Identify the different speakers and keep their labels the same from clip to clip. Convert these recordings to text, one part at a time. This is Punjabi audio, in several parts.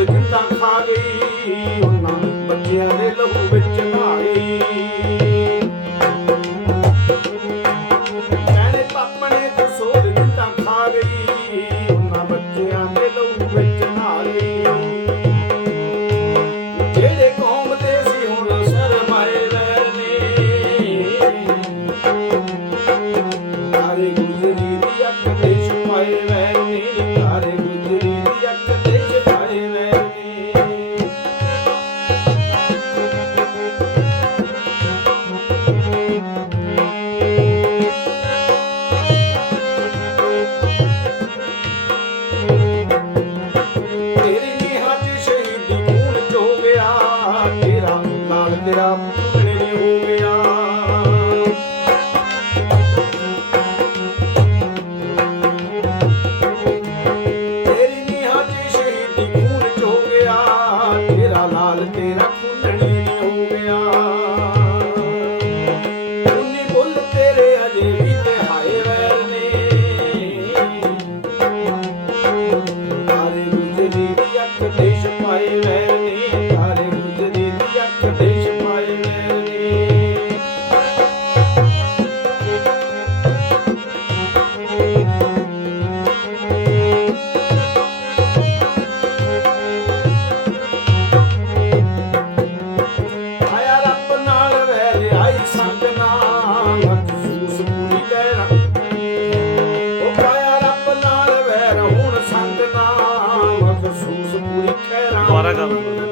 Speaker 1: ਤੂੰ ਸੋਲ ਖਾ ਗਈ ਉਹਨਾਂ ਬੱਚਿਆਂ ਦੇ ਲਹੂ ਵਿੱਚ ਨਹਾ ਗਈ ਮੈਨੇ ਪਾਪਣੇ ਤੂੰ ਸੋਲ ਜਿੰਦਾ ਖਾ ਗਈ ਉਹਨਾਂ ਬੱਚਿਆਂ ਦੇ ਲਹੂ ਵਿੱਚ ਨਹਾ ਗਈ ਜਿਹੜੇ ਕੌਮ ਦੇ ਸੀ ਹੁਣ ਸ਼ਰਮਾਏ ਵੈਰ ਨੇ ਤਾਰੇ ਗੁਜ਼ਰੀ ਦੀ ਅੱਖ lift it up.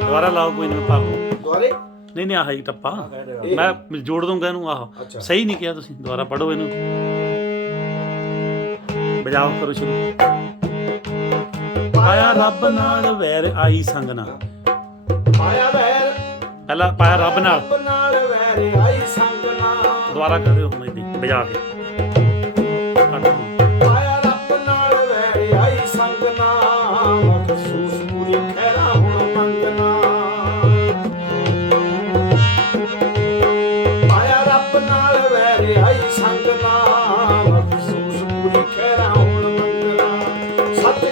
Speaker 2: ਦੁਬਾਰਾ ਲਾਓ ਕੋਈ ਨਹੀਂ ਪਾ
Speaker 1: ਦੁਆਰੇ
Speaker 2: ਨਹੀਂ ਨਹੀਂ ਆਹ ਹੀ ਟੱਪਾ।
Speaker 1: ਇਹ-
Speaker 2: ਮੈਂ ਜੋੜ ਦੂੰਗਾ ਇਹਨੂੰ ਆਹ।
Speaker 1: ਅੱਛਾ।
Speaker 2: ਸਹੀ ਨਹੀਂ ਕਿਹਾ ਤੁਸੀਂ ਦੁਬਾਰਾ ਪੜੋ ਇਹਨੂੰ। ਬਜਾਓ ਕਰੋ ਸ਼ੁਰੂ। ਪਾਇਆ ਰੱਬ ਨਾਲ ਵੈਰ ਆਈ ਸੰਗ ਨਾਲ।
Speaker 1: ਪਾਇਆ ਵੈਰ
Speaker 2: ਪਹਿਲਾਂ ਪਾਇਆ ਰੱਬ ਨਾਲ।
Speaker 1: ਰੱਬ ਨਾਲ ਵੈਰ ਆਈ ਸੰਗ ਨਾਲ।
Speaker 2: ਦੁਬਾਰਾ ਕਰਿਓ ਹੁਣ ਇਹਦੀ ਬਜਾ ਕੇ। ਕੱਟ ਦਿਓ।
Speaker 1: ਨਾਲ ਸੰਗ ਨਾਲ ਮਖਸੂਸ ਪੂਰੀ ਹੁਣ ਮੰਗਣਾ ਸਤਿ